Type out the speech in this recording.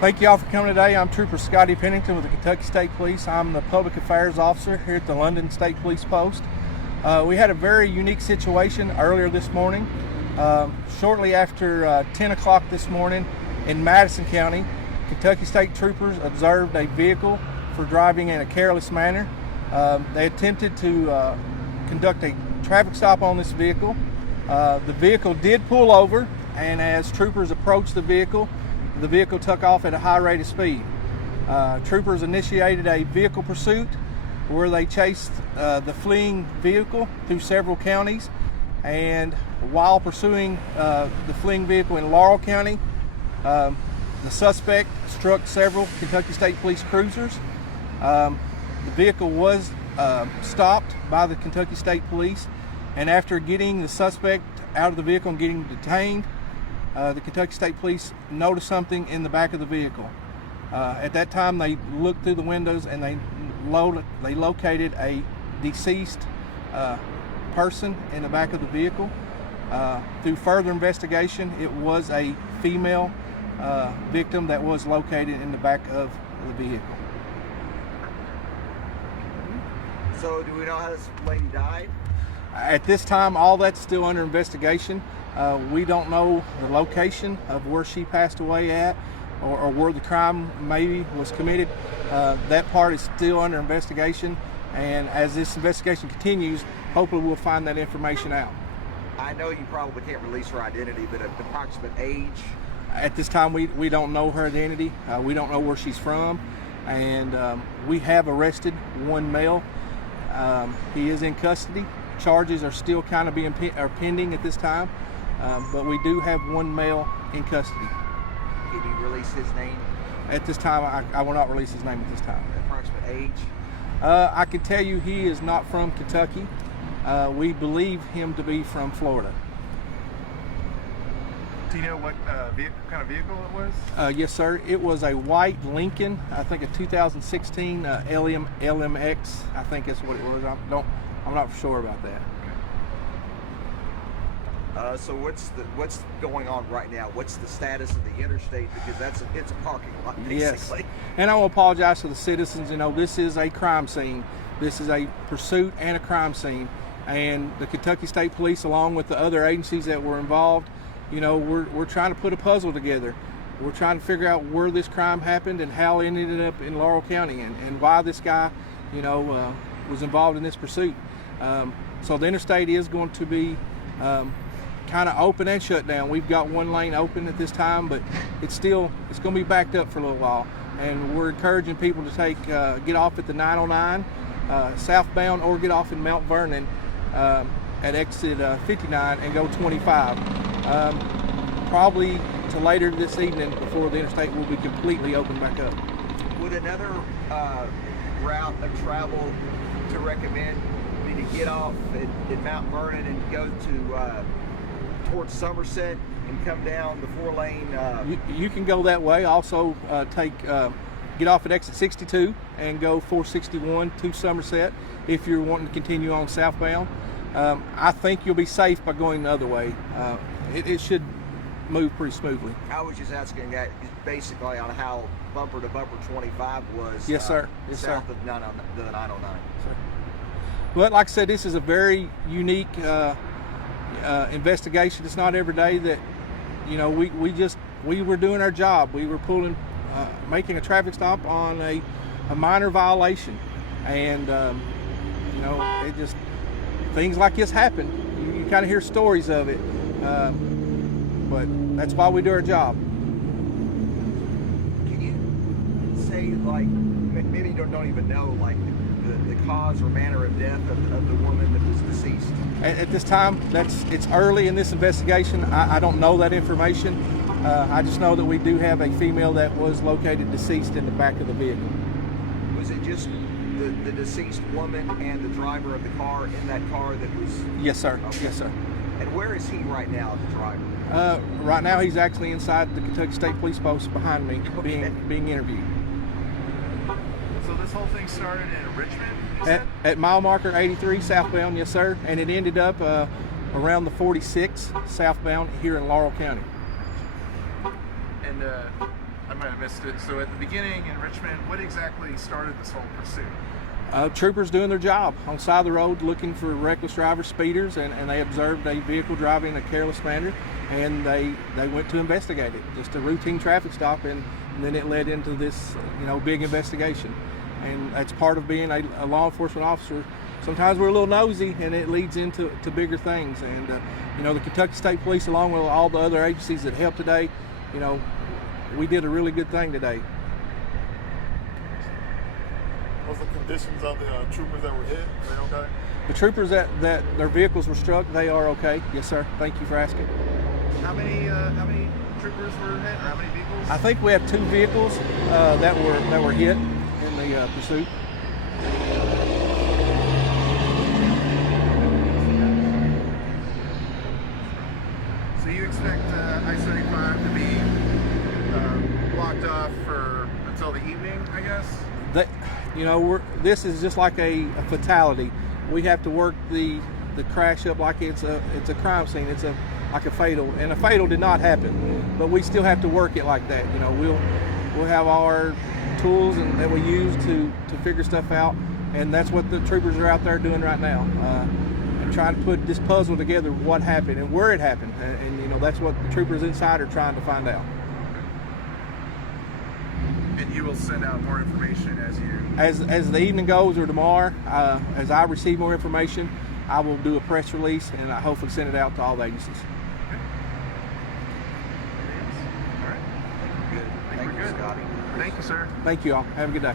Thank you all for coming today. I'm Trooper Scotty Pennington with the Kentucky State Police. I'm the Public Affairs Officer here at the London State Police Post. We had a very unique situation earlier this morning. Shortly after 10 o'clock this morning in Madison County, Kentucky State Troopers observed a vehicle for driving in a careless manner. They attempted to conduct a traffic stop on this vehicle. The vehicle did pull over, and as troopers approached the vehicle took off at a high rate of speed. Troopers initiated a vehicle pursuit where they chased the fleeing vehicle through several counties, and while pursuing the fleeing vehicle in Laurel County, the suspect struck several Kentucky State Police cruisers. The vehicle was stopped by the Kentucky State Police, and after getting the suspect out of the vehicle and getting detained, the Kentucky State Police noticed something in the back of the vehicle. At that time, they looked through the windows and they located a deceased person in the back of the vehicle. Through further investigation, it was a female victim that was located in the back of the vehicle. So do we know how this lady died? At this time, all that's still under investigation. We don't know the location of where she passed away at, or where the crime maybe was committed. That part is still under investigation, and as this investigation continues, hopefully we'll find that information out. I know you probably can't release her identity, but an approximate age? At this time, we don't know her identity. We don't know where she's from, and we have arrested one male. He is in custody. Charges are still kind of pending at this time, but we do have one male in custody. Can you release his name? At this time, I will not release his name at this time. Approximate age? I can tell you he is not from Kentucky. We believe him to be from Florida. Do you know what kind of vehicle it was? Yes, sir. It was a white Lincoln, I think a 2016 LMX, I think that's what it was. I'm not sure about that. So what's going on right now? What's the status of the interstate? Because it's a parking lot, basically. Yes. And I will apologize to the citizens. You know, this is a crime scene. This is a pursuit and a crime scene. And the Kentucky State Police, along with the other agencies that were involved, you know, we're trying to put a puzzle together. We're trying to figure out where this crime happened and how it ended up in Laurel County, and why this guy, you know, was involved in this pursuit. So the interstate is going to be kind of open and shut down. We've got one lane open at this time, but it's going to be backed up for a little while. And we're encouraging people to get off at the 909 southbound, or get off in Mount Vernon at exit 59 and go 25. Probably to later this evening before the interstate will be completely open back up. Would another route of travel to recommend be to get off at Mount Vernon and go to towards Somerset and come down the 4-lane? You can go that way. Also get off at exit 62 and go 461 to Somerset if you're wanting to continue on southbound. I think you'll be safe by going the other way. It should move pretty smoothly. I was just asking that basically on how bumper to bumper 25 was. Yes, sir. Yes, south sir. of the 909. Sir. But like I said, this is a very unique investigation. It's not every day that, you know, we were doing our job. We were making a traffic stop on a minor violation, and you know, it just, things like this happen. You kind of hear stories of it, but that's why we do our job. Can you say, like, maybe you don't even know, like, the cause or manner of death of the woman that was deceased? At this time, it's early in this investigation. I don't know that information. I just know that we do have a female that was located deceased in the back of the vehicle. Was it just the deceased woman and the driver of the car in that car that was? Yes, sir. Okay. Yes, sir. And where is he right now, the driver? Right now, he's actually inside the Kentucky State Police Post behind me, Okay. being interviewed. So this whole thing started in Richmond? At mile marker 83 southbound, yes, sir. And it ended up around the 46 southbound here in Laurel County. And I might have missed it. So at the beginning in Richmond, what exactly started this whole pursuit? Troopers doing their job on the side of the road looking for reckless drivers, speeders, and they observed a vehicle driving in a careless manner, and they went to investigate it. Just a routine traffic stop, and then it led into this big investigation. And that's part of being a law enforcement officer. Sometimes we're a little nosy, and it leads into bigger things. And the Kentucky State Police, along with all the other agencies that helped today, we did a really good thing today. What's the conditions of the troopers that were hit? Are they okay? The troopers that their vehicles were struck, they are okay. Yes, sir. Thank you for asking. How many troopers were hit, or how many vehicles? I think we have 2 vehicles that were hit in the pursuit. So you expect I-75 to be blocked off until the evening, I guess? This is just like a fatality. We have to work the crash up like it's a crime scene. It's like a fatal, and a fatal did not happen, but we still have to work it like that. We'll have our tools that we use to figure stuff out, and that's what the troopers are out there doing right now, and trying to put this puzzle together, what happened and where it happened, and that's what the troopers inside are trying to find out. And you will send out more information as the evening goes, or tomorrow, as I receive more information, I will do a press release, and I hopefully send it out to all the agencies. All right. Good. Thank you, Scotty. Thank you, sir. Thank you all. Have a good day.